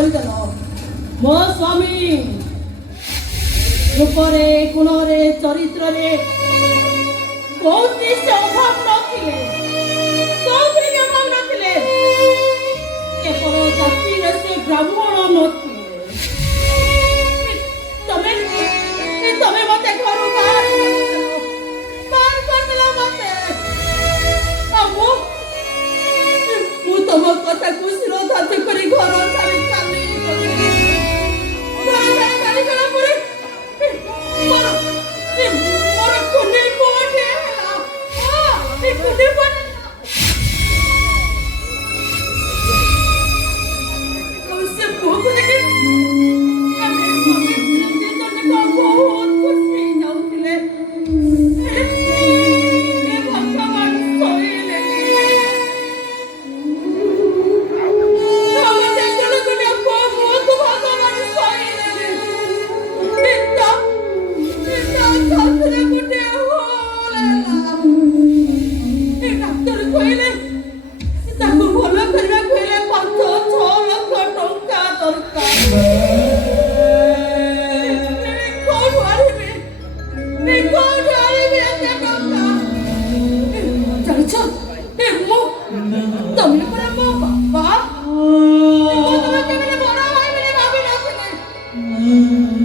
କରିଦେଲ ମୋ ସ୍ୱାମୀ ରୂପରେ ଗୁଣରେ ଚରିତ୍ରରେ କୋଉଠି ସେ ଅଭାବ ନଥିଲେ କୋଉଠି ଅଭାବ ନଥିଲେ କେବଳ ଜାତିରେ ସେ ବ୍ରାହ୍ମଣ ନଥିଲେ ତମେ ମତେ ଘରୁ ବାହାର କରିଦେଲ ମତେ ମୁଁ ତମ କଥାକୁ ଶିରୋଧାର୍ଯ୍ୟ କରି ଘର ଛାଡ଼ି ଚାଲିଗଲା ପରେ ମୋର କୁନି ପୁଅଟେ ହେଲା କୁନି ପୁଅଟେ ସେ ପୁଅକୁ ଦେଖି ଆମେ ବହୁତ ଖୁସି ହେଇଯାଉଥିଲେ ଭଗବାନ ଶୋଇଲେ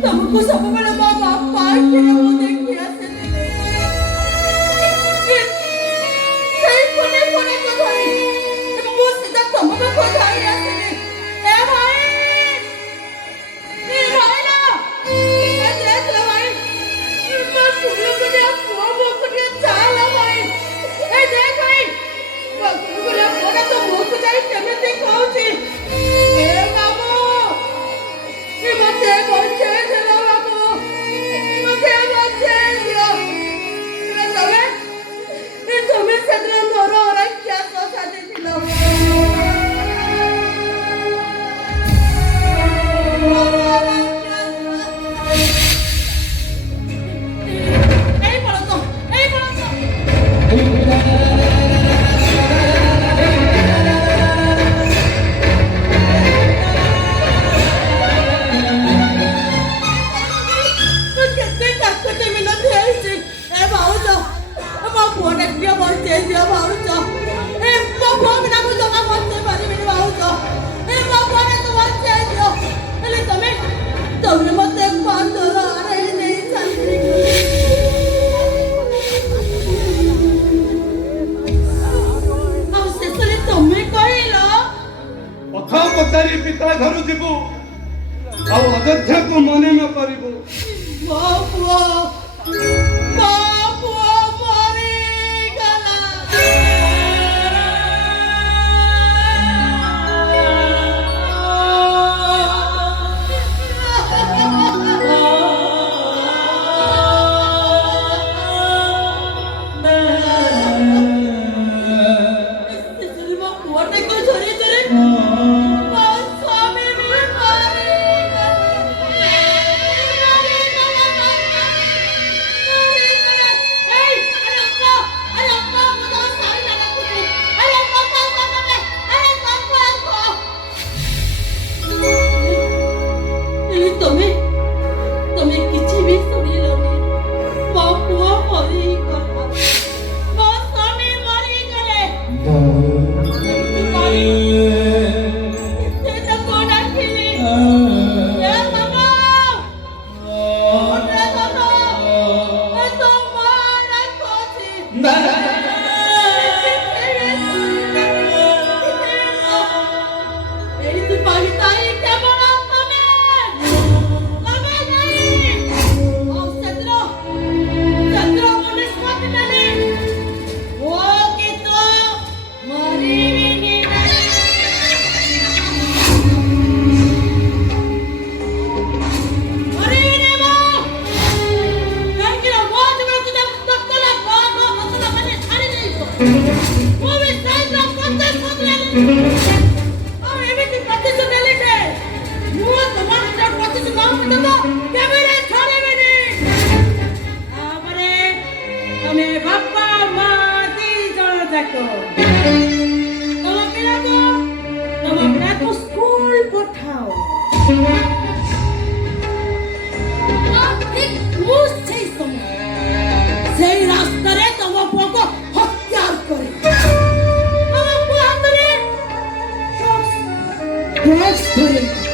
ତମକୁ ସବୁବେଳେ ମୋ ବାପା ଆଖିରେ ମୁଁ ଦେଖି ଆସିଲି ସେଇ ପୁଣି ପୁଣିକୁ ଧରି ମୁଁ ସିଧା ତମ ପାଖକୁ ଧରି ଆସିଲି ଏ ଭାଇ ନା ଦେଖିଲ ଭାଇ ମୋ କୁଲୁକୁଲିଆ ପୁଅ ମୁଖକୁ ଟିକେ ଚାଲ ଭାଇ ଏ ଦେଖ ଭାଇ ମୋ କୁଲୁକୁଲିଆ ପୁଅଟା ତ ମୁଖକୁ ଯାଇ କେମିତି କହୁଛି ଏ ବାବୁ ମତେ ବଞ୍ଚେଇ ଦିଅ ବାବୁ ମତେ ବଞ୍ଚେଇ ଦିଅ ତମେ ସେଦିନ ମୋର ରାକ୍ଷସ ସାଜିଥିଲ ଏଇ ପଳତ ପିତା ଘରୁ ଯିବୁ ଆଉ ଅଯୋଧ୍ୟାକୁ ମନେ ନ କରିବୁ Tama pila ko school put how. हाच धरेल.